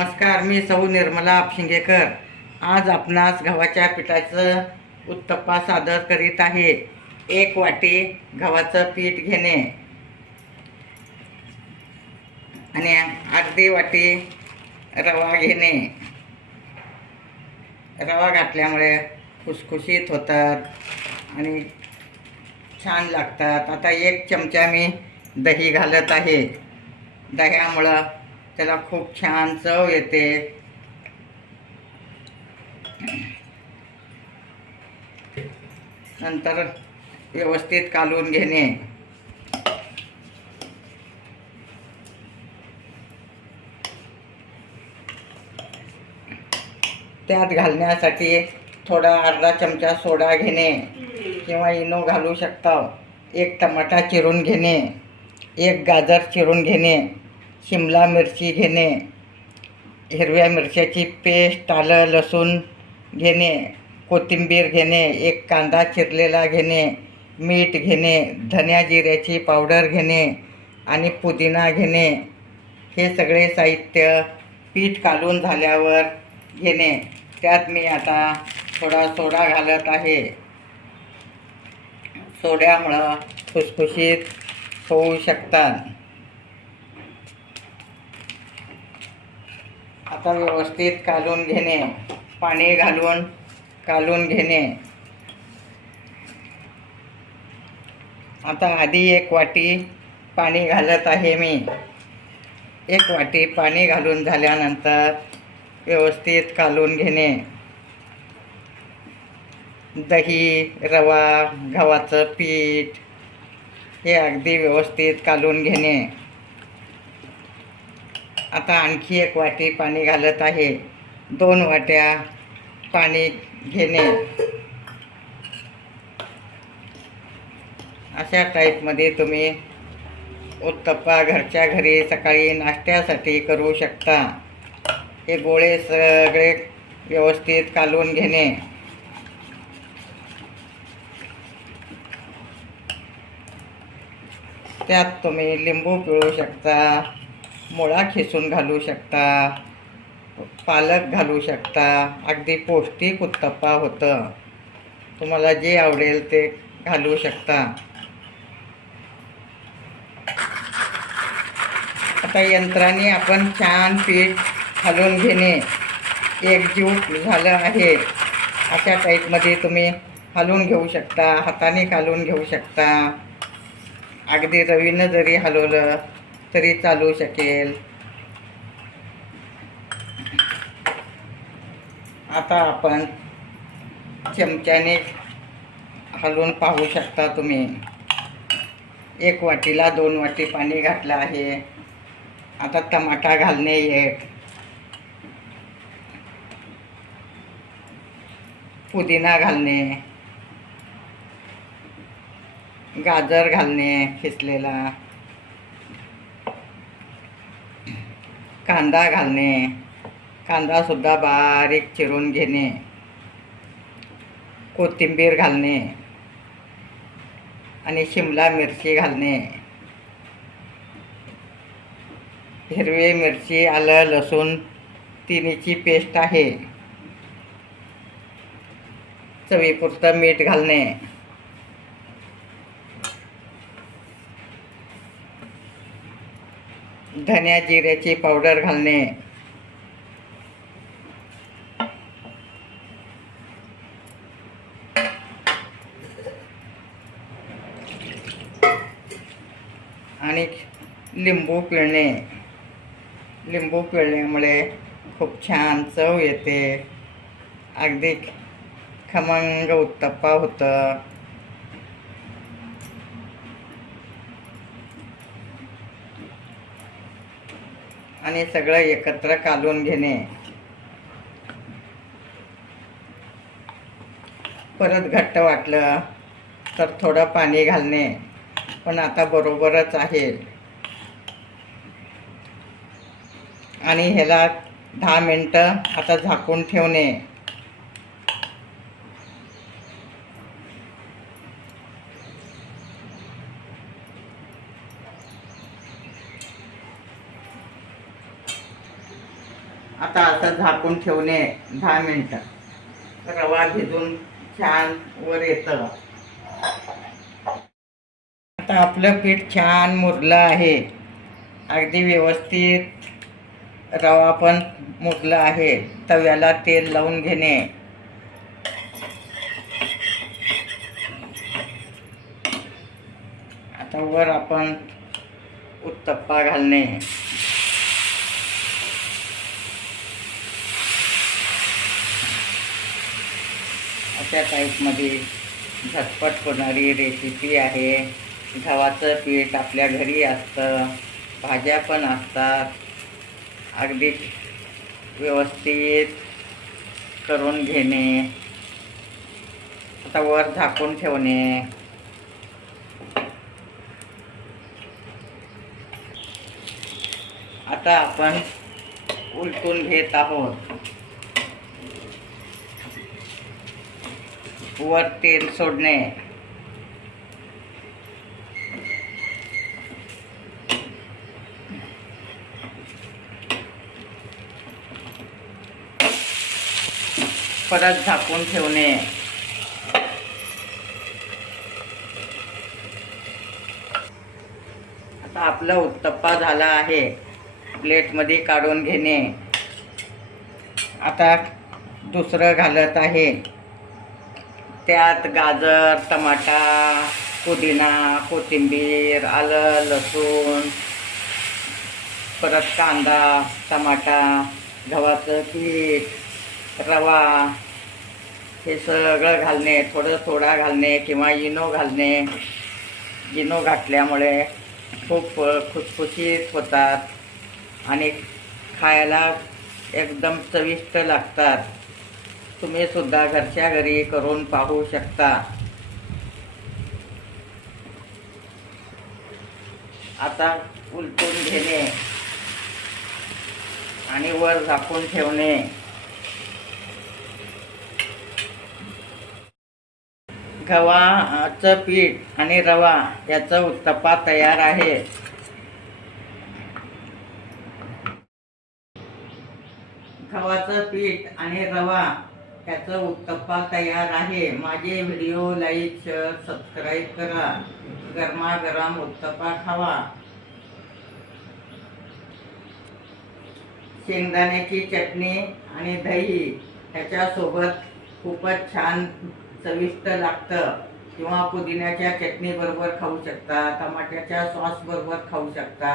नमस्कार, मी सौ निर्मला आपशिंगेकर. आज आपणास गव्हाच्या पिठाचं उत्तप्पा सादर करीत आहे. 1 वाटी गव्हाचं पीठ घेणे आणि अर्धी वाटी रवा घेणे. रवा घातल्यामुळे खुसखुशीत होतात आणि छान लागतात. आता 1 चमचा मी दही घालत आहे. दह्यामुळं त्याला खूप छान चव येते. नंतर व्यवस्थित कालवून घेणे. त्यात घालण्यासाठी थोडा अर्धा चमचा सोडा घेणे किंवा इनो घालू शकता. 1 टमाटा चिरून घेणे, 1 गाजर चिरून घेणे, शिमला मिरची घेणे, हिरव्या मिरच्याची पेस्ट, आलं लसूण घेणे, कोथिंबीर घेणे, 1 कांदा चिरलेला घेणे, मीठ घेणे, धन्या जिऱ्याची पावडर घेणे आणि पुदिना घेणे. हे सगळे साहित्य पीठ कालवून झाल्यावर घेणे. त्यात मी आता थोडा सोडा घालत आहे. सोड्यामुळं खुसखुशीत होऊ शकतात. आता व्यवस्थित कालवून घेणे. पाणी घालून कालवून घेणे. आता आधी 1 वाटी पाणी घालत आहे मी. 1 वाटी पाणी घालून झाल्यानंतर व्यवस्थित कालवून घेणे. दही, रवा, गव्हाचं पीठ हे अगदी व्यवस्थित कालवून घेणे. आता आणखी 1 वाटी पाणी घालत आहे. 2 वाट्या पाणी घेणे. अशा टाईपमध्ये तुम्ही उत्तप्पा घरच्या घरी सकाळी नाश्त्यासाठी करू शकता. हे गोळे सगळे व्यवस्थित कालवून घेणे. त्यात तुम्ही लिंबू पिळू शकता, मुळा खिसून घालू शकता, पालक घालू शकता. अगदी पौष्टिक उत्तप्पा होतं. तुम्हाला जे आवडेल ते घालू शकता. आता यंत्राने आपण छान पीठ घालून घेणे. एकजीव झालं आहे. अशा टाईपमध्ये तुम्ही हलवून घेऊ शकता, हाताने कालवून घेऊ शकता. अगदी रवीनं जरी हलवलं तरी चालू शकेल. आता आपण चमच्याने हलवून पाहू शकता तुम्ही. 1 वाटीला 2 वाटी पाणी घातलं आहे. आता टमाटा घालणे, 1 पुदिना घालणे, गाजर घालणे खिसलेला, कांदा घालणे, कांदासुद्धा बारीक चिरून घेणे, कोथिंबीर घालणे आणि शिमला मिरची घालणे, हिरवी मिरची, आलं लसूण तिन्हीची पेस्ट आहे, चवीपुरतं मीठ घालणे, धन्या जिऱ्याची पावडर घालणे, आणि लिंबू पिळणे. लिंबू पिळल्यामुळे खूप छान चव येते. अगदी खमंग उत्तप्पा होतं. आणि सगळं एकत्र कालवून घेणे. परत घट्ट वाटलं तर थोडं पाणी घालणे, पण आता बरोबरच आहे. आणि ह्याला 10 मिनटं आता झाकून ठेवणे. आता असं झाकून ठेवणे 10 मिनिटं. रवा भिजून छान वर येतं. आता आपलं पीठ छान मुरलं आहे. अगदी व्यवस्थित रवा पण मुरला आहे. तव्याला तेल लावून घेणे. आता वर आपण उत्तप्पा घालणे. अशा टाईपमध्ये झटपट होणारी रेसिपी आहे. गव्हाचं पीठ आपल्या घरी असतं, भाज्या पण असतात. अगदी व्यवस्थित करून घेणे. आता वर झाकून ठेवणे. आता आपण उलटून घेत आहोत. वर तेल सोडणे. परत झाकून ठेवणे. आता आपला उत्तप्पा झाला आहे. प्लेटमध्ये काढून घेणे. आता दुसरं घालत आहे. त्यात गाजर, टमाटा, पुदिना, कोथिंबीर, आलं, लसूण, परत कांदा, टमाटा, गव्हाचं पीठ, रवा हे सगळं घालणे. थोडा घालणे किंवा इनो घालणे. इनो घातल्यामुळे खूप खुसखुशीत होतात आणि खायला एकदम चविष्ट लागतात. तुम्ही सुद्धा घरच्या घरी करून पाहू शकता. आता उलटून घेणे आणि वर झाकून ठेवणे. गव्हाचं पीठ आणि रवा याचा उत्तप्पा तयार आहे. गव्हाचं पीठ आणि रवा याचा उत्तप्पा तयार आहे. माझे व्हिडिओ लाईक, शेअर, सबस्क्राईब करा. गरमागरम उत्तप्पा खावा. शेंगदाण्याची चटणी आणि दही ह्याच्यासोबत खूपच छान चविष्ट लागतं. किंवा पुदिन्याच्या चटणीबरोबर खाऊ शकता, टमाट्याच्या सॉसबरोबर खाऊ शकता.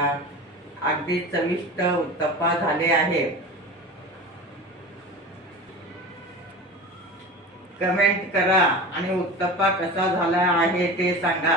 अगदी चविष्ट उत्तप्पा झाले आहे. कमेंट करा आणि उत्तप्पा कसा झाला आहे ते सांगा.